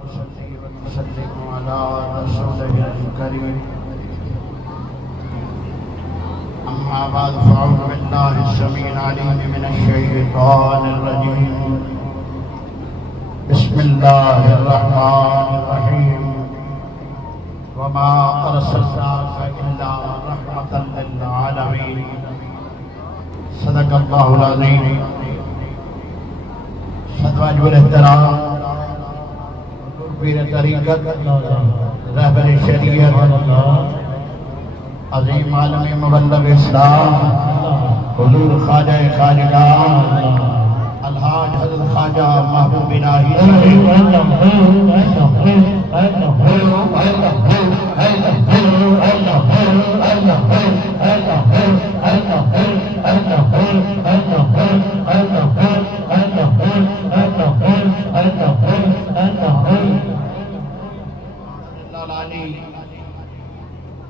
نصلي ونسلم على رسوله الكريم أما بعد فأعوذ بالله السميع العليم من الشيطان الرجيم بسم الله الرحمن الرحيم وما أرسلناك إلا رحمة للعالمين صدق الله العظيم صدوات والاحترام پیر طریقت رہبر شریعت عظیم عالم مبلغ اسلام حضور خواجہ خواجگان الحاج حضرت خواجہ محبوب الہی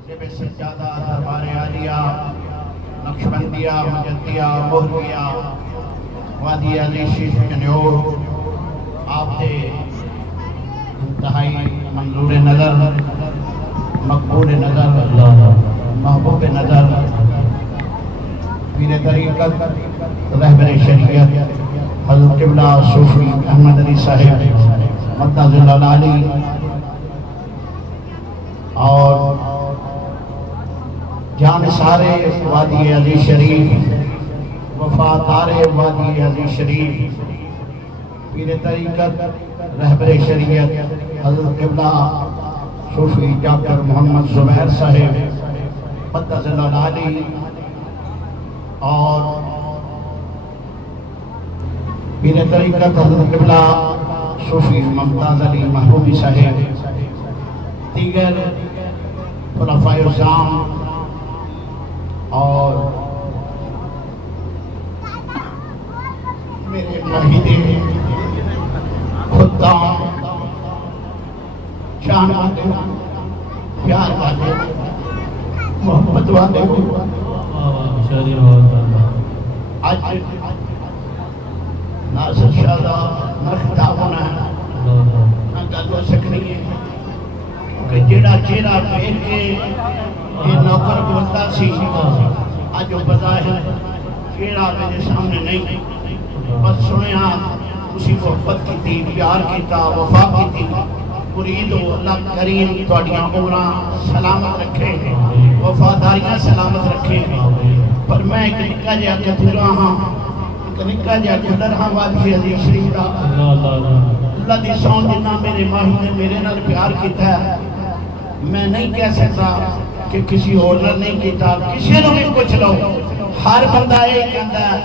جب سجادہ دربار عالیہ نقشبندیہ مجدیہ مہریہ وادی علی شیخ کنیور آپ دے انتہائی منظور نظر مقبول نظر محبوب نظر پیر طریقت رہبر شریعت حضرت قبلہ صوفی احمد علی صاحب مرتضی اللہ علی اور جان سارے وادی علی شریف وفادار وادی علی شریف پیر طریقت رہبر شریعت حضرت قبلہ صوفی ڈاکٹر محمد زبیر صاحب مرتضی اللہ علی اور پیر طریقت حضرت قبلہ صوفی ممتاز علی محبوبی صاحب دیگر خلفائے اعظام اور میرے مرید خدام شان والے پیار والے محبت والے آج ناصر شاہدہ نہ خطاب ہونا ہے نہ گل ہو سکنی ہے کہ جڑا چہرہ دیکھ کے یہ نوکر بولتا سی آج وہ بظاہر چہرہ میرے سامنے نہیں بس سنیا اسی محبت کی تھی پیار کی تھا وفا کی تھی مرید ہو اللہ کریم تواڈیاں عمراں سلامت رکھے وفاداریاں سلامت رکھے پر میں ایک نکا جہا کتھورا ہاں ایک نکا جہا کدر ہاں وادی علی شریف دا اللہ دی سون جنہ میرے ماہی نے میرے نال پیار کیتا ہے میں نہیں کہہ سکتا کہ کسی اور نے نہیں کیتا کسی نے بھی کچھ لو ہر بندہ یہ کہتا ہے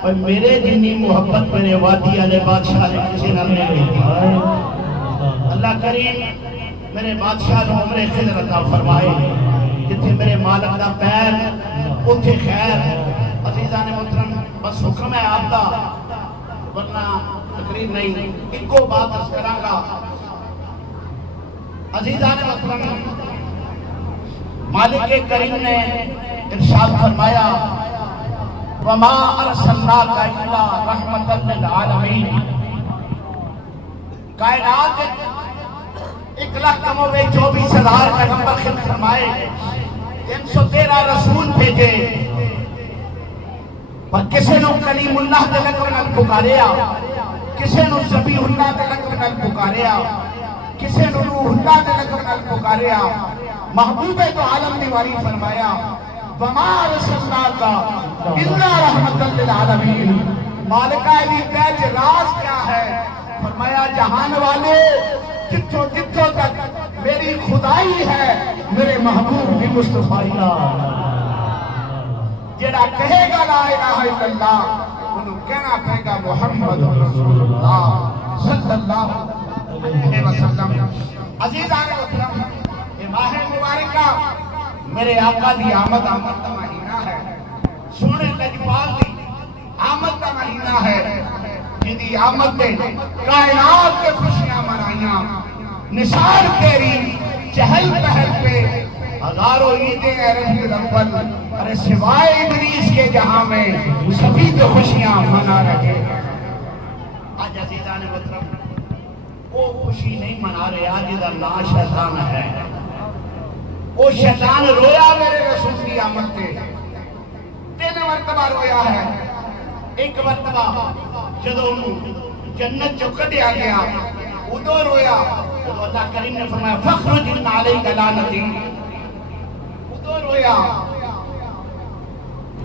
اور میرے جنی محبت میرے وادی علی بادشاہ نے کسی نے نہیں کی اللہ کریم میرے بادشاہ نے عمر خضر عطا فرمائے جتھے میرے مالک دا پیر اتھے خیر عزیزان محترم بس حکم ہے آپ دا ورنہ تقریر نہیں ان کو بات اس کرا گا عزیزان محترم مالک کریم نے ارشاد فرمایا وَمَا أَرْسَلْنَاكَ إِلَّا رَحْمَةً لِلْعَالَمِينَ کائنات 1,24,000 پیغمبر خلق فرمائے 313 رسول بھیجے پر کسے نو کلیم اللہ دے لقب نال پکاریا کسے نو ذبیح اللہ دے لقب نال پکاریا کسے نو روح اللہ دے لقب نال پکاریا محبوب تو عالم دیواری فرمایا وَمَا أَرْسَلْنَاكَ إِلَّا رَحْمَةً لِلْعَالَمِينَ مالکہ علی پیج راز کیا ہے فرمایا جہان والے جتھوں جتھوں تک میری خدائی ہے میرے محبوب بھی مصطفیٰ جڑا کہے گا لا الہ الا اللہ انہوں کہنا پڑے گا محمد رسول اللہ صلی اللہ علیہ وسلم عزیزان محترم یہ ماہ مبارکہ میرے آقا دی آمد کا مہینہ ہے سونے لجپال دی آمد کا مہینہ ہے جدی آمد دے کائنات کے خوشیاں منائیاں نثار تیری چہل پہل پہ ہزاروں عیدیں ربیع الاول ارے سوائے ابلیس کے جہاں میں سبھی تو خوشیاں منا رہے ہیں آج عزیزان محترم وہ خوشی نہیں منا رہا جدا نام شیطان ہے. وہ شیطان رویا میرے رسول کی آمد سے 3 مرتبہ رویا ہے. ایک مرتبہ جدو جنت جو کڈیا گیا ادو رویا. جدو اللہ کریم نے فرمایا فخرج علیک لعنتی ادو رویا.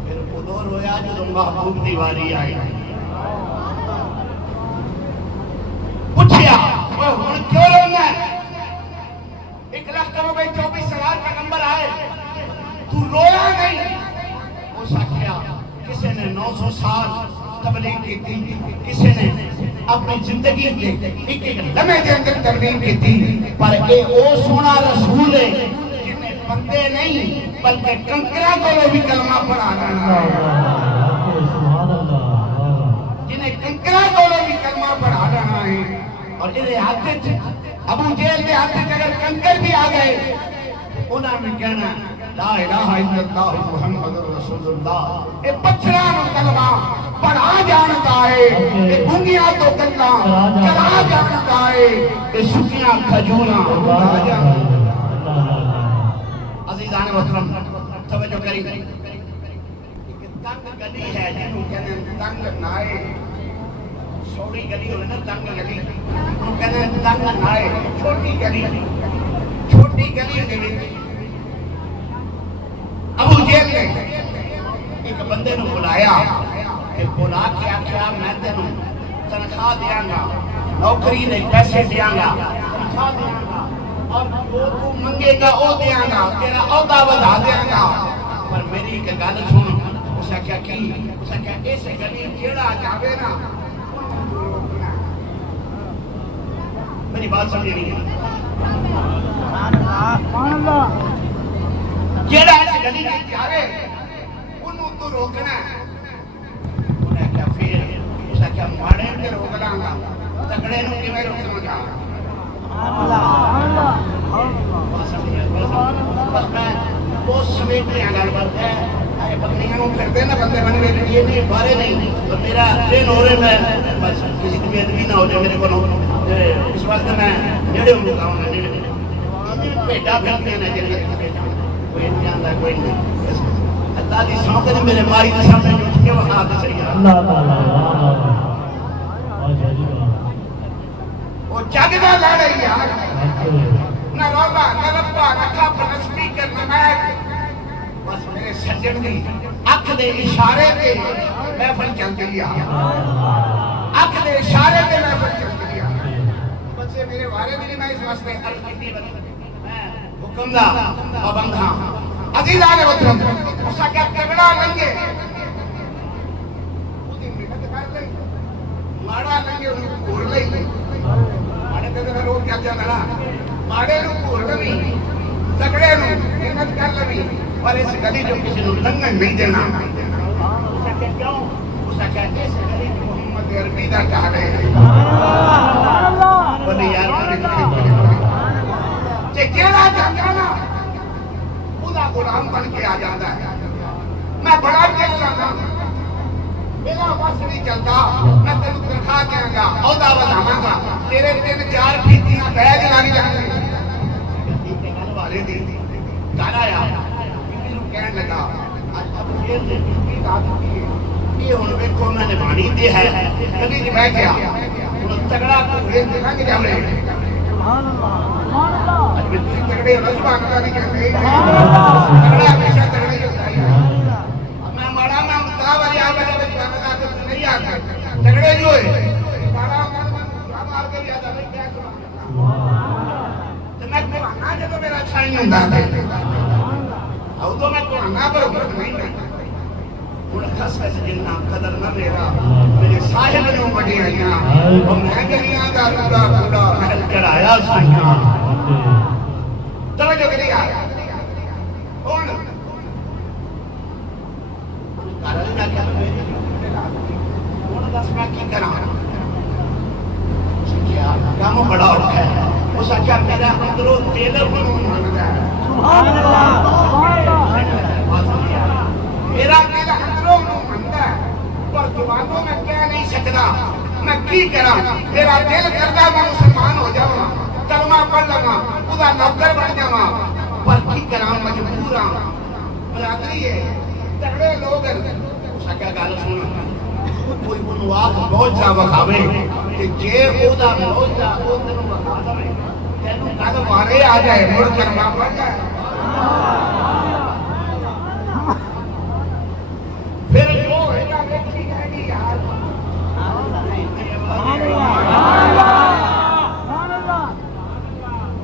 پھر ادو رویا جدو محبوب دی واری آئی. پوچھیا وہ ہن کیوں رونا ہے؟ 1,24,000 کا نمبر آئے تو رویا نہیں. اس آخیا کسی نے 900 سال تبلیغ کی تھی, کسی نے اپنی زندگی کے ایک ایک لمحے دے اندر تبلیغ کی تھی, پر اے او سونا رسول ہے جنہیں بندے نہیں بلکہ کنکرا کو بھی کلمہ پڑھا رہا ہے, جنہیں کنکرا کو بھی کلمہ پڑھا رہا ہے. اور انہیں ہاتھ ابو جیل کے ہاتھ اگر کنکر بھی آ گئے انہوں نے کہنا لا الہ الا اللہ محمد رسول اللہ. اے پچھڑا کلمہ پڑھا جانتا ہے, اے گنگیاں تو کلمہ چلا جانتا ہے, اے سکیاں کھجوراں اڑا جانتا ہے. عزیزان محترم توجہ کریں, ایک تنگ گلی ہے جنہوں کہنے تنگ نائے, سوڑی گلی ہوئے نا تنگ گلی, انہوں کہنے تنگ نائے, چھوٹی گلی ہوئے. ابو جیل نے ایک بندے نو بلایا کہ بلا کے آخیا میں تینوں تنخواہ دیاں گا, نوکری نے پیسے دیاں گا, تنخواہ دیاں گا, اور جو تو منگے گا وہ دیاں گا, تیرا عہدہ بڑھا دیاں گا, پر میری ایک گل سن. اس نے کیا کی؟ اس نے کہا اس گلی جیڑا جاوے نا, میری بات سمجھ نہیں ہے, جیڑا اس گلی میں جاوے انہوں تو روکنا ہے. انہیں کیا پھر اس نے کیا ماڑے کے روک لانگا, تکڑے نو کی میں روک گا. بس میں بہت سمیٹ رہا گل بات ہے, بکریاں کو پھر دینا بندے بن گئے, یہ نہیں بارے نہیں, تو میرا ٹرین ہو رہے میں بس کسی کی بیعدبی نہ ہو جائے میرے کو. اس واسطے میں نیڑے ہوں گا ہوں گا بیٹا پھرتے ہیں نجریہ کوئی نہیں آندا کوئی نہیں. اللہ دی سامنے نے میرے مائی کے سامنے اٹھ کے وہاں آتے چاہیے. اللہ تعالیٰ وہ جگدہ لڑ رہی ہے, نہ روبا نہ ربا نہ کھاپ نہ سپیکر نہ میک, بس میرے سجن دی اکھ دے اشارے تے محفل چلتی لیا, اکھ دے اشارے تے محفل چلتی لیا. بچے میرے وارے بھی نہیں, میں اس واسطے عرض کی میں حکم دا پابند ہاں. عزیزان وطن اس کا کیا تگڑا لنگے اسی محنت کر لئی, ماڑا لنگے انہوں کو گھور لئی, ماڑے تے ذرا روک کیا جانا, ماڑے نو گھور لئی, تگڑے نو محنت کر لئی, اور اس گلی جو کسی نو لنگن نہیں دینا. اس کا کیا کیوں؟ اس کا کیا اس گلی جو محمد عربی دا چاہ رہے ہیں. بلی یار کہ جیڑا جاتا نا خدا غلام بن کے آ جاتا ہے. میں بڑا دل لگا, میرا بس نہیں چلتا, میں تینوں تنخواہ کہاں گا, عہدہ بڑھاواں گا, تیرے 3-4 پھیتیاں بیگ لگ جائیں گے. والے دی گھر آیا, کہنے لگا اب یہ زندگی دادو کی ہے, یہ ہن ویکھو میں نے بانی دے ہے گلی چ بیٹھ گیا, ہن تگڑا کوڑے تے لنگ جاوے. اج بھی تسی تگڑے ہو سبحان اللہ نہیں کہندے, تگڑا ہمیشہ تگڑا ہی ہوتا ہے. میں ماڑا میں متا والی آ بیٹھا وچ بند کر کے نہیں آتے تگڑے جو ہوئے ماڑا میں مار کے یاد نہیں کیا تے میں کہنا جدوں میرا اچھا نہیں ہوندا او تو میں کہنا پر نہیں کرتا. ہن خاص کر جنہ قدر نہ میرا میرے صاحب نو بڑی آئیاں, او میں گلیاں دا پورا پورا محل چڑھایا سائیاں. توجہ کری آ ہن کارل نہ کہ ہن دس میں کی کراں, کیا کام بڑا اور ہے. اس کا میرا اندروں دل کو مانتا ہے. سبحان اللہ سبحان اللہ. میرا دل اندروں مانتا ہے پر زبانوں میں کہہ نہیں سکتا. میں کی کراں, میرا دل کرتا میں مسلمان پڑھ لگا خدا نوکر بن جاوا پر کی کراں مجبور ہاں برادری ہے تگڑے لوگ اس کیا گل سن کوئی کو آگ بہت جا وکھاوے کہ جے او دا بہت جا او تینوں وکھا دے تینوں کل مارے آ جائے مڑ کرنا پڑ جائے پھر جو ہے نا دیکھی جائے گی یار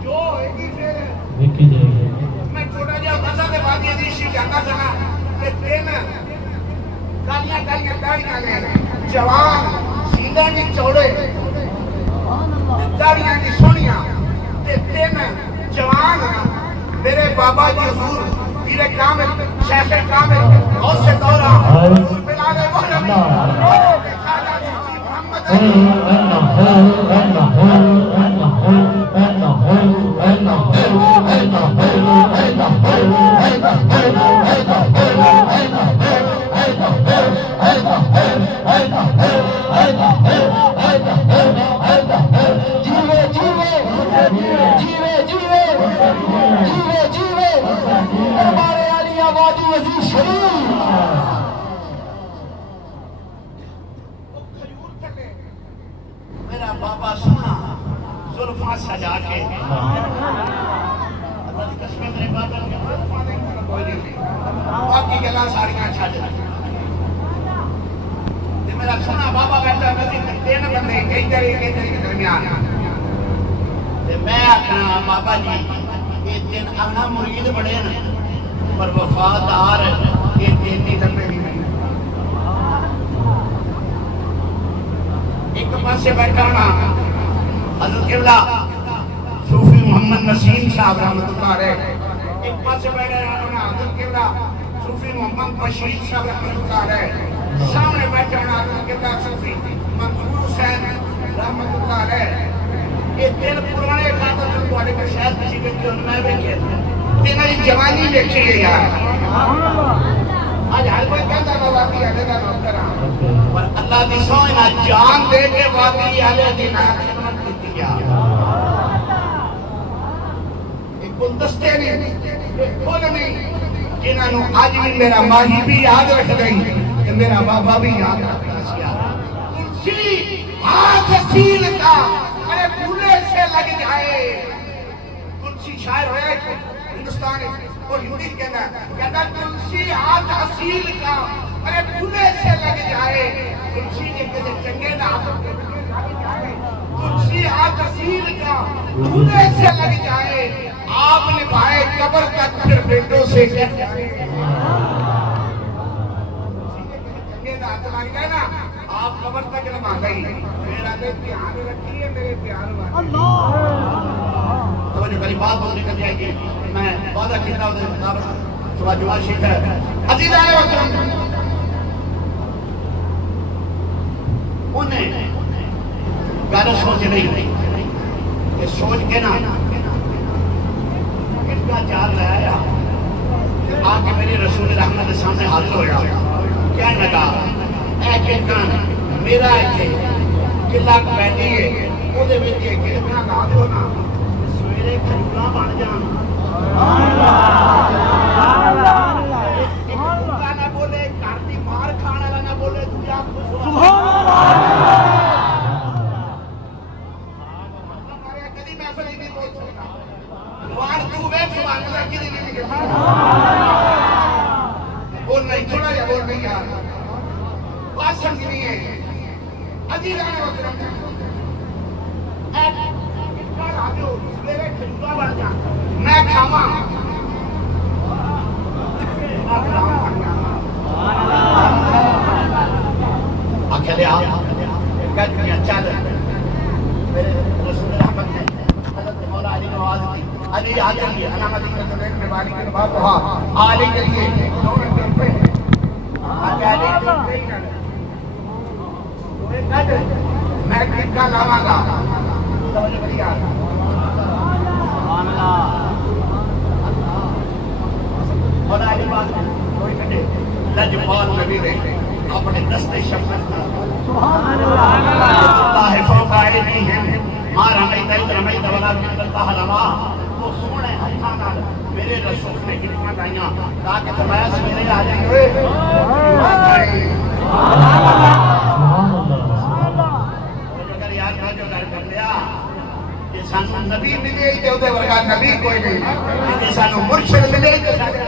جو ہے گی پھر دیکھی جائے گی میں چھوٹا جا بسا دے بعد یہ دیشی جاتا سنا کہ تین کالیاں کالیاں داڑیاں لے جوان سیدھا کی چوڑے داڑیاں کی سونیاں تین جوان میرے بابا جی حضور پیر کامل شیخ کامل غوث دورہ حضور بلال محرم خواجہ صوفی محمد میرا بابا سنا زلفاں سجا کے اللہ کی قسم میرے بابا کے زلفاں دیکھنا کوئی نہیں باقی گلاں ساریاں چھڈ تے میرا سنا بابا بیٹھا کسی تین بندے کئی طریقے کے درمیان تے میں آکھنا بابا جی یہ تین اپنا مرید بڑے نا پر وفادار یہ تین نہیں لمبے نہیں ایک پاسے بیٹھا نا حضرت قبلہ صوفی محمد نسیم صاحب رحمت اللہ علیہ ایک پاسے بیٹھا نا حضرت قبلہ صوفی محمد بشیر صاحب رحمت اللہ علیہ سامنے بیٹھا نا حضرت قبلہ صوفی منصور حسین رحمت اللہ علیہ یہ تین پرانے قادر جو والے کے شاید کسی کے ان میں بیٹھے تیناری جوانی بیٹھی ہے یار آج ہر کوئی کہتا ہے واقعی علیہ دا نوکرہ پر اللہ دی سوئنا جان دے کے واقعی علیہ دی خدمت دیتی ہے ایک گلدستے نہیں ایک کھول نہیں جنہوں آج بھی میرا ماہی بھی یاد رکھ گئی کہ میرا بابا بھی یاد رکھ گیا تلسی ہاتھ سیل کا ارے بھولے سے لگ جائے تلسی شاعر ہویا ہے ہندوستانی اور ہندی کہنا تلسی ہاتھ اصیل کا ارے بھولے سے لگ جائے تلسی کے کسی چنگے نہ تلسی ہاتھ اصیل کا بھولے سے لگ جائے آپ نبھائے قبر تک پھر بیٹوں سے کہہ جائے چنگے نہ ہاتھ لگ جائے نا آپ قبر تک نبھا گئی میرا دے پیار رکھیے میرے پیار والے توجہ کری بات بہت نکل جائے گی میں وعدہ کہتا ہوں مطابق صبح جمعہ شیخ ہے عزیزان وطن انہیں گانا سوچ نہیں کہ سوچ کے نا کتنا چار لایا آکے میرے رسول رحمت کے سامنے حاضر ہو گیا کیا لگا اے کتنا میرا ایک قلعہ پہنی ہے وہ دے بیٹی ہے کہ اپنا لا دو نا سویرے کھجورا بن جان ایک بھوکا نہ بولے کارتی مار کھانا والا نہ بولے دنیا سبحان اللہ ہمارے کدی محفل ہی نہیں بول سکتا وان تو بے سبحان اللہ کی نہیں بول نہیں تھوڑا یا بول نہیں یار بات سمجھ نہیں ہے عزیزان وطن کل آجو سویرے کھجورا بن جان میں کھاواں اکھلے آپ گج میں چل میرے رسول رحمت نے حضرت مولا علی نواز دی علی آ جائیے علامہ دیکھنے تو ایک نبالی کے بعد کہا علی کے لیے دونوں دن پہ آکے علی دن پہ ہی نہ میں کھٹکا لاواں گا توجہ کری یار سبحان اللہ مولا علی بات کوئی کہے لجپال نبی نے اپنے دستے شفقت سبحان اللہ اللہ فوق ایدیہم ما رمیت رمضان رمضان والا اللہ لوا وہ سونے ہاتھاں نال میرے رسول نے خدمت آئیاں تاکہ فرمایا سویرے آ جائیں گے یار میں جو گھر کر لیا کہ سانو نبی ملے تے اودے ورگا نبی کوئی نہیں کہ سانو مرشد ملے تے سارے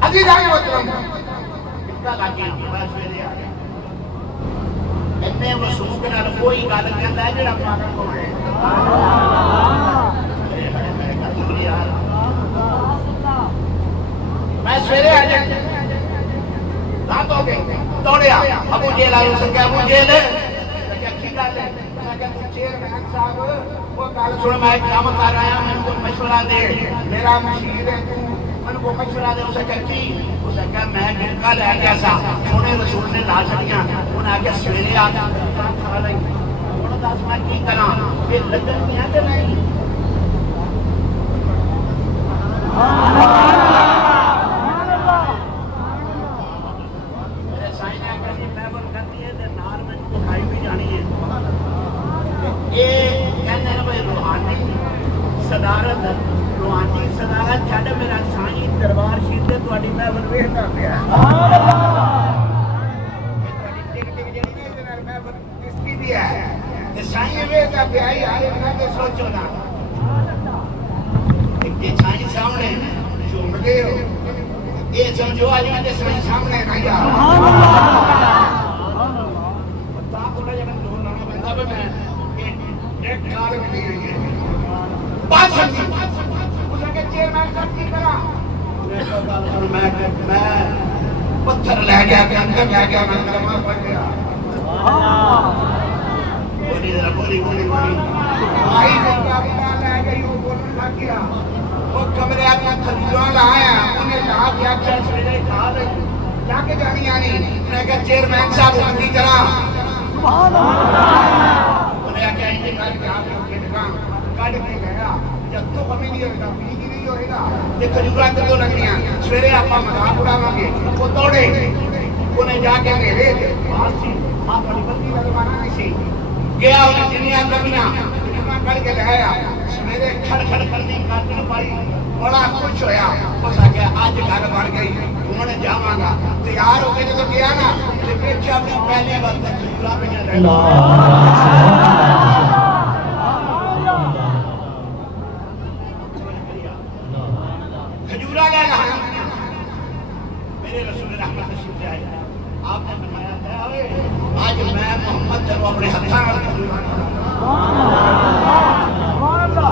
عزیزان محترم کتنا لاگی بس ویلے آ گیا اتنے وسوق نال کوئی گل کہندا ہے جڑا پاگل ہوے میں سویرے آ جائیں رات ہو گئی دوڑیا ابو جیل آ سکیا ابو جیل اچھی گل ہے میں کہ چیئرمین صاحب وہ گل سن میں کام کر رہا ہوں میں کو مشورہ دے میرا مشیر ہے تو من کو مشورہ دے اسے کہتی اسے کہا میں گرکا لے گیا سا سونے رسول نے لا چڑیاں انہیں آگے سویرے آگا کھا لیں انہوں داس میں کی کرا پھر لگن میں آتے نہیں میرے سائن ہے کہ میں بل کرنی ہے نار میں کو کھائی بھی جانی ہے یہ کہنے ہیں بھائی روحانی صدارت روحانی صدارت چھڑ میرا سائن دربار شیدے تو اڈی میں بل ویختا پیا سائیں ویختا پیا ہی آئے میں کہ سوچو نا ایک سائیں سامنے جھوم دے ہو یہ سمجھو آج میں سائیں سامنے نہیں آ بتا بولا جب میں دور لانا بندہ پہ میں ایک کار میں نہیں رہی ہے بات سمجھی اسے کہ چیئرمین صاحب کی کرا میں پتھر لے گیا کہ اندر لے گیا میں کلمہ پڑھ گیا بولی ذرا بولی آئی جب کابلہ لے گئی وہ بولنے لگ گیا وہ کمرے آتا کھجوروں لایا انہیں لا دیا کیا سویرے کھا رہی لا کے جانی آنی انہیں کہا چیئرمین صاحب اندھی کرا انہیں کہا انہیں کہا کہ آپ لوگ کے دکان کاٹ کے گیا جب تو ہمیں نہیں ہوگا بیگی نہیں ہوئے گا یہ کھجورہ کر دو لگنیاں سویرے آپ مذاق اڑا مانگے وہ توڑے انہیں جا کے میرے باہر سی آپ بڑی بلدی لگوانا نہیں سی گیا انہیں دنیا کمیاں دنیا کر کے لہایا سویرے کھڑ کرنی کارٹن پائی بڑا خوش ہویا اس آگے آج گھر بڑھ گئی انہوں نے جاواں گا تیار ہو کے جو گیا نا لیکن اپنی پہلے وقت کھجورہ پہ نہیں رہا کھجورہ لے رہا میرے رسول رحمت نصیب سے آئے آپ نے فرمایا تھا آج میں محمد جب اپنے ہتھاں کھجورہ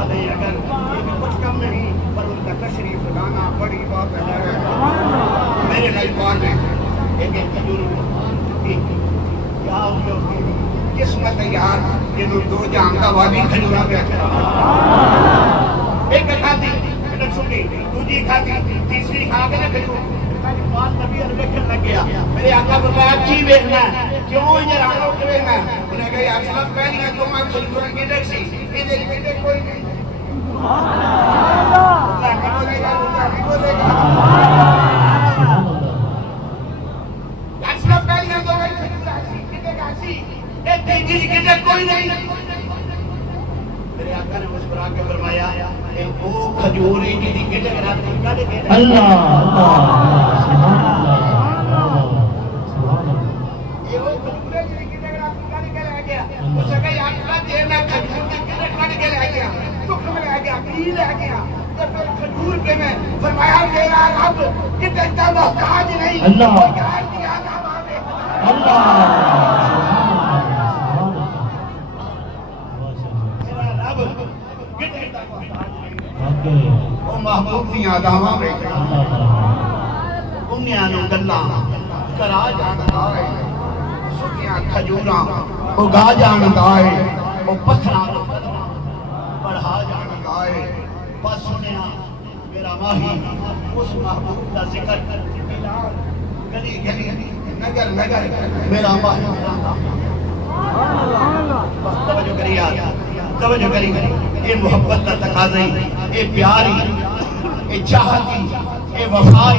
نہیں اگر یہ بھی کچھ کم نہیں پر ان کا تشریف لانا بڑی بات ہے میرے نجبان میں ایک کھجور کیا ہوگی قسمت ہے یار جنہوں دو جہاں کا وادی کھجورہ پہ ایک کھاتی چھوٹی دوسری کھاتی تیسری کھا کے نہ کھجور بات نبی دیکھنے لگ گیا میرے آقا بتایا کی دیکھنا ہے کیوں یہ راڑوں کے دیکھنا ہے انہیں کہا یا سب پہلی ہے جو میں کھجورہ کی دیکھ سی یہ دیکھ کوئی نہیں اللہ کی بولے گا اللہ کی بولے گا یا سب پہلی ہے جو میں کھجورہ سی کھجورہ سی یہ تیجی کی دیکھ کوئی نہیں میرے آقا نے مسکرا کے فرمایا کہ وہ کھجوری کی دیکھ کے رات کا دے اللہ سبحان اللہ یہ وہ کھجوری کی دیکھ کے رات کا دے گیا اس کا یا اللہ دے میں کھجور کی دیکھ کے لے گیا دکھ میں لے گیا پیر لے گیا تو پھر کھجور پہ میں فرمایا میرا رب کہ دیکھتا محتاج نہیں اللہ کہا دیا تھا مانے اللہ وہ محبوب دیاں دعویٰ بیٹھے انہیں آنوں گلہ کرا جانتا ہے سکیاں کھجوراں اگا جانتا ہے وہ پتھراں پڑھا جانتا ہے بس سنیا میرا ماہی اس محبوب کا ذکر گلی گلی نگر نگر میرا ماہی بس توجہ کریے توجہ کری اے محبت کا تقاضا ہی، اے پیار ہی، اے چاہت ہی، اے وفا ہی۔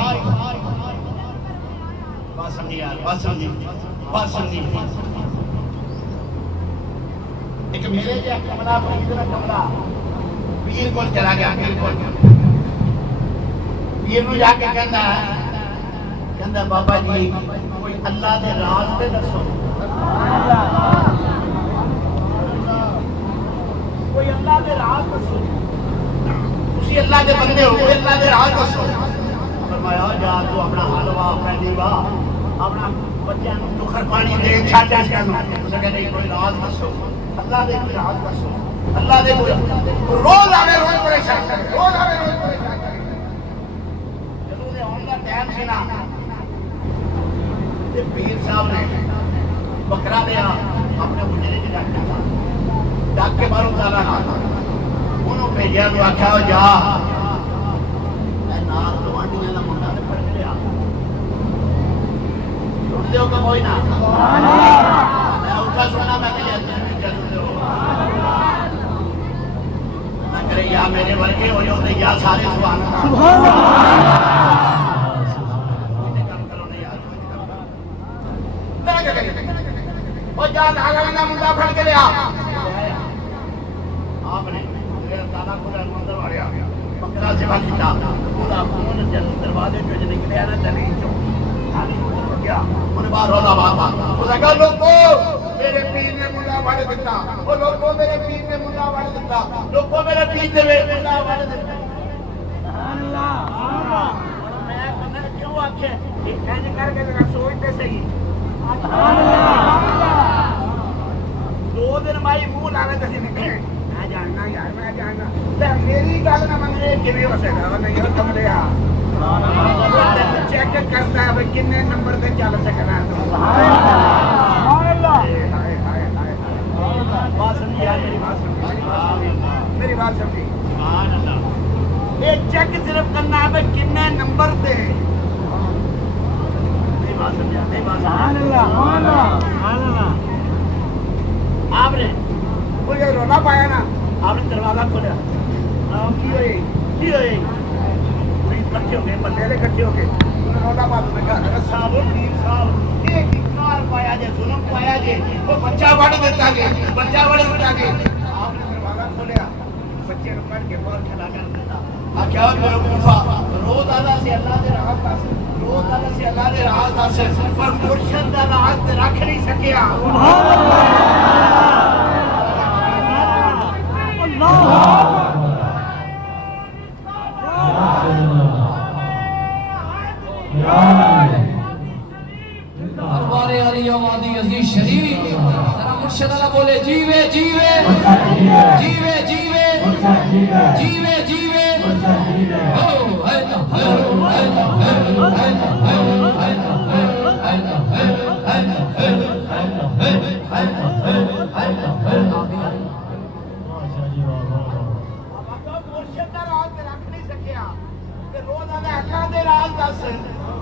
بات سمجھی یار، بات سمجھی، بات سمجھی۔ ایک میرے جا کملا پریدنا کملا پیر کو چلا گیا، پیر کو پیر نو جا کے کہندا بابا جی کوئی اللہ دے راز تے دسو، کوئی اللہ دے راز دسو، تسی اللہ دے بندے ہو، کوئی اللہ دے راز دسو۔ فرمایا جا تو اپنا حلوا اپنا دیوا اپنا بچیاں نوں چکھر پانی دے چھڈ اس کانوں، اس نے نہیں کوئی راز دسو، اللہ دے کوئی راز دسو، اللہ دے کوئی روز آوے روز پریشان کرے، روز آوے روز پریشان کرے۔ جدوں دے آن دا ٹائم سی نا تے پیر صاحب نے بکرا لیا اپنے حجرے وچ رکھ دتا، ڈاک کے باہروں تالا نہ انہوں بھیجیا تو آکھیا ہو جا اے نال گوانڈیاں دا منڈا تے پھڑ لیا سن دیو کہ کوئی نہ میں اٹھا سننا میں کہ چل دیو نہ کرے یا میرے ورگے ہو جاؤ تے یا سارے سبحان اللہ۔ وہ جا نالا کا منڈا پھڑ کے لیا آپ نے تالا کھولا اندر وڑیا بکرا سیوا کیتا پورا خون دروازے وچ نکلیا نا چلی چوکی خالی ہو گیا انہیں باہر رولا بابا اس نے کہا لوگو میرے پیر نے منڈا وڑ دیتا، او لوگو میرے پیر نے منڈا وڑ دیتا، لوگو میرے پیر نے منڈا وڑ دیتا۔ سبحان اللہ۔ میں پتہ کیوں آکھے انج کر کے ذرا سوچتے صحیح۔ دو دن مائی منہ لانے تے نکلے میں جاننا یار میں جاننا تے میری گل نہ مننے کیویں ہو سکدا نہیں ہو کملیا چیک کرتا ہے بھئی کنے نمبر تے چل سکنا تو سبحان اللہ ہائے ہائے ہائے بات سمجھی یار میری بات سمجھی میری بات سمجھی سبحان اللہ یہ چیک صرف کرنا ہے بھئی کنے نمبر تے سبحان اللہ سبحان اللہ۔ آپ نے کوئی رولا پایا نا آپ نے دروازہ کھولیا کی ہوئے کٹھے ہو گئے بندے کٹھے ہو گئے رولا پا دو کہا صاحب پیر صاحب یہ کار پایا جے ظلم پایا جے وہ بچہ وڑ دیتا گے بچہ وڑ دیتا گے۔ آپ نے دروازہ کھولیا بچے کو کٹ کے باہر کھلا کر دیتا کیا میرے کوفہ روز آدھا سے اللہ دے راہ کا روز آدھا سے اللہ دے راہ کا سے پر مرشد دا راہ رکھ نہیں سکیا۔ دربار علی وادی عزیز شریف ذرا مرشد اللہ بولے جیوے جیوے جیوے جیوے جیوے جیوے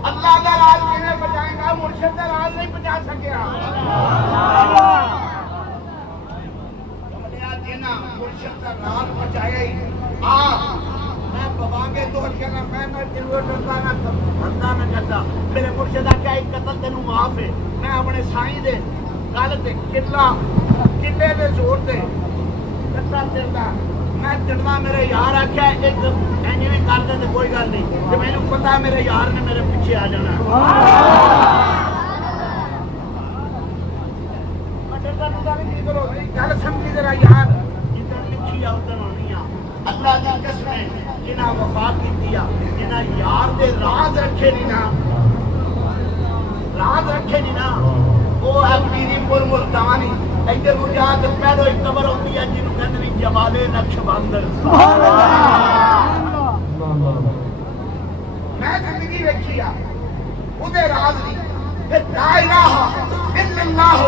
اللہ کا راز کیویں بچائے گا مرشد کا راز نہیں بچا سکیا۔ جنا مرشد کا راز بچایا ہی میں بواگے تو کہنا میں دلوں ڈرتا نہ بندہ نہ کرتا میرے مرشد آ کے قتل تینوں معاف ہے میں اپنے سائیں دے گل تے کلے دے زور تے کتا چلدا میں چڑھنا میرے یار آکھیا ایک اینویں کر دے تے کوئی گل نہیں کہ مینوں پتہ میرے یار نے میرے پیچھے آ جانا گل سمجھی ذرا یار جدھر لکھی آ ادھر ہونی آ اللہ دی قسم ہے جنہاں وفا کیتی آ جنہاں یار دے راز رکھے نہیں نا راز رکھے نہیں نا وہ ہے پیری پور ملتانی ادھر نو جا کے پہلو ایک قبر ہوندی ہے جنوں کہندے نے جمال نقش بند میں زندگی ویکھی آ اودے راز نہیں کہ لا الہ الا اللہ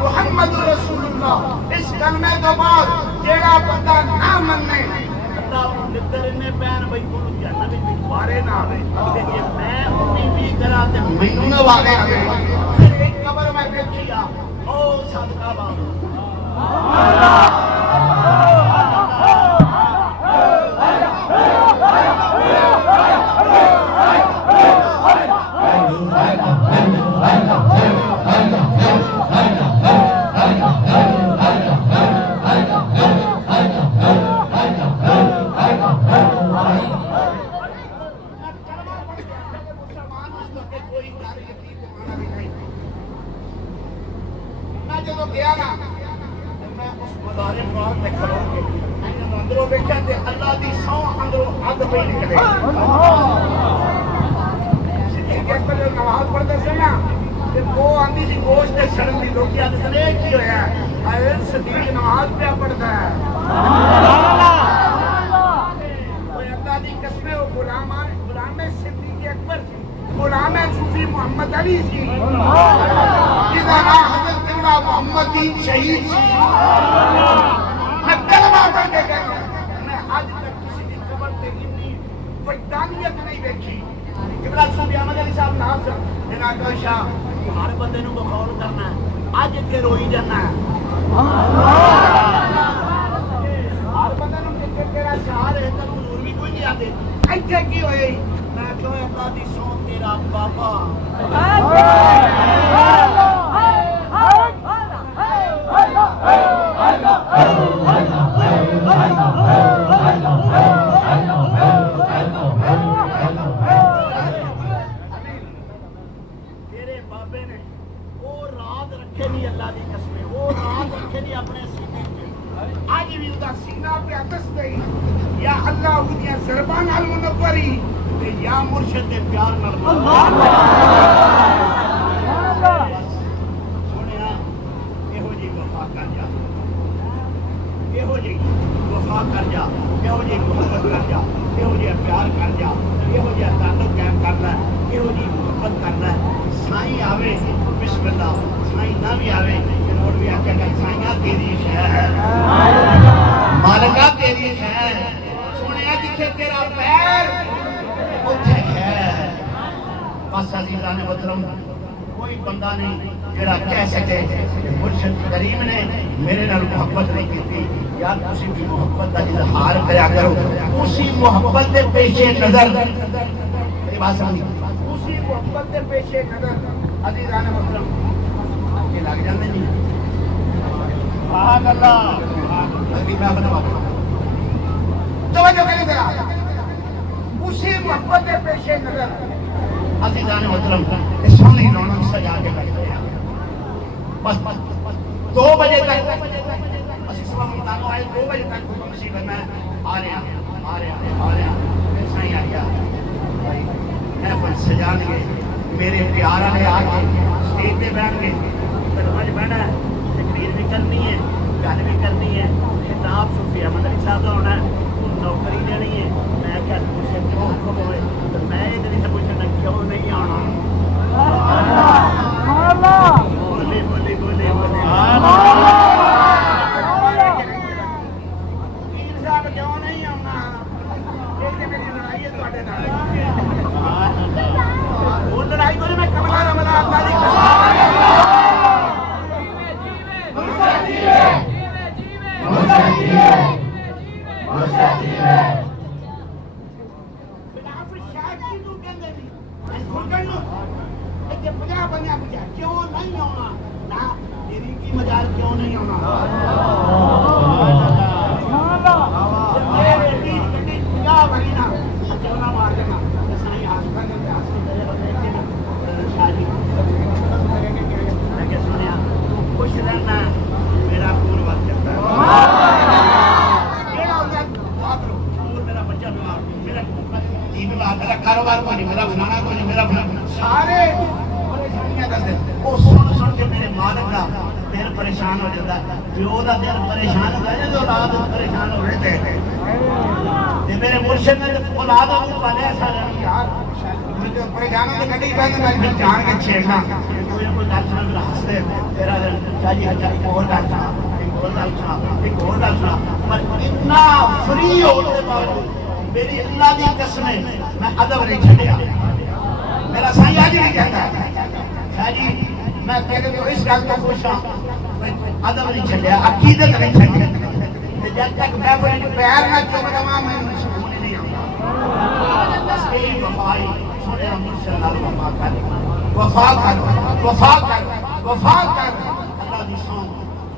محمد رسول اللہ اس کلمے تو بعد جیڑا بندہ نہ منے اللہ نتر نے پین بھئی کو جنت وچ وارے نہ آوے تے جے میں امید کراں تے مینوں نہ وارے آوے پھر ایک قبر میں ویکھی آ او صدقہ بابا حد پہ نکلے صدیق اکبر جو نماز پڑھتے سے نا وہ آندھی سی گوشت سڑن دی لوگ آتے سن ایک ہی ہویا ہے صدیق نماز پہ پڑھتا ہے کوئی اللہ دی قسمیں وہ غلام صدیق اکبر سی غلام صوفی محمد علی سی جدا حضرت قبلہ محمد دین شہید سی میں کلمہ پڑھ کے کہتا ہوں میں آج تک کسی کی قبر تے اتنی وجدانیت نہیں دیکھی قبلہ صوفی احمد علی صاحب نام سے جنہاں کا شاہ ہر بندے نو بخول کرنا ہے آج اتنے روئی جانا ہے ہر بندے نو جتنے تیرا شہر ہے تو حضور بھی کوئی نہیں آتے ایتھے کی ہوئے میں کہوں اللہ دی سون تیرا بابا تیرے بابے نے وہ رات رکھے نہیں اللہ دی قسم وہ رات رکھے نہیں اپنے سینے پہ آج بھی ادا سینہ پہ اتس نہیں یا اللہ اودیاں ضربان نال منوری تے یا مرشد دے پیار نال سونیا ایہو جی وفا کر جا ایہو جی وفا کر جا ایہو جی محبت کر جا ایہو جی پیار کر جا ایہو جی تعلق قائم کرنا ایہو جی محبت کرنا سائیں آوے بسم اللہ سائیں نہ بھی آوے نوٹ بھی آکے کہ سائیاں تیری شہر ہے مالکہ تیری خیر سونیا جتھے تیرا پیر اتھے خیر بس عزیزان محترم کوئی بندہ نہیں جڑا کہہ سکے مرشد کریم نے میرے نال محبت نہیں کیتی یار اسی کی محبت کا اظہار کریا کرو اسی محبت دے پیش نظر میری بات سمجھ اسی محبت دے پیش نظر عزیزان محترم یہ لگ جاندے نہیں سبحان اللہ توجہ کریں ذرا اسی محبت کے پیش نظر عزیزان محترم سونی رونق سجا کے بیٹھے ہیں بس 2 بجے تک اسی صبح مطالعہ آئے 2 بجے تک مصیبت میں آ رہے ہیں سائیں آ گیا محفل سجان گے میرے پیارا نے آ کے اسٹیج پہ بیٹھ کے درمج بیٹھا ہے تقریر بھی کرنی ہے گل بھی کرنی ہے خطاب صوفی احمد علی صاحب کا ہونا ہے نوکری دینی ہے میں کیا مجھے کیوں حکم ہوئے تو میں ادھر سے پوچھنا کیوں نہیں آنا بولے بولے بولے بولے پیر صاحب کیوں نہیں آنا یہ کہ میری لڑائی ہے تواڈے نال وہ لڑائی کو میں کملا رمضان اللہ دی قسم کیوں نہیں ہونا تیری کی مجال کیوں نہیں ہونا خوش رہنا میرا پور بات کرتا ہے میرا بچہ بیمار میرا میرا کاروبار کو نہیں میرا فلانا کو نہیں میرا سارے سن کے میرے مالک کا دل پریشان ہو جاتا ہے پیو کا دل پریشان ہو جائے تو اولاد پریشان ہو رہے تھے میرے مرشد نے اولاد پالیا سارا یار پریشان ہو گڈی پہلے میں جان کے چھیڑنا کوئی کوئی گل سنا میرا ہنستے تیرا شاہ جی اچھا ایک اور گل سنا ایک اور گل سنا پر اتنا فری ہونے باوجود میری اللہ دی قسم میں ادب نہیں چھڈیا میرا سائیں آج بھی کہتا ہے شاہ جی میں تیرے تو اس گل تو خوش ہوں ادب نہیں چھڈیا عقیدت نہیں چھڈیا جب تک میں پیر نہ چوم رہا میں سکون نہیں آتا بس یہی وفائی سنے مرشد نال وفا کر وفا کر وفا کر وفا کر اللہ دی سون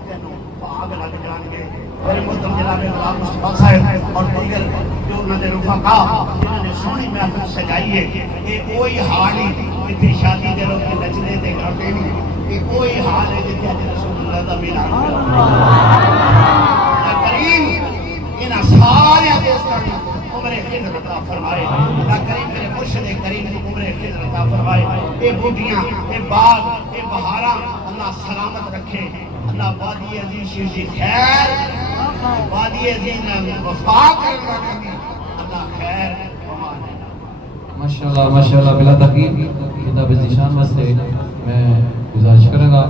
تینوں بھاگ لگ جان گے میرے محترم جناب غلام مصطفیٰ صاحب اور دیگر جو انہوں نے رفقا جنہوں نے سونی محفل سجائی ہے یہ کوئی حال ہی اتنی شادی دے لوگ نچنے دے گاتے نہیں یہ کوئی حال ہے جتنے حضرت رسول اللہ دا میلاد کریم انہاں سارے دوستاں نے عمر خضر عطا فرمائے اللہ کریم میرے مرشد کریم کو عمر خضر عطا فرمائے اے بوٹیاں اے باغ اے بہاراں اللہ سلامت رکھے اللہ وادی عزیز شیخ دی خیر وادی عزیز نے وفا کرنے والے دی اللہ خیر ماشاءاللہ بلا تقید کتاب ذیشان واسطے میں گزارش کروں گا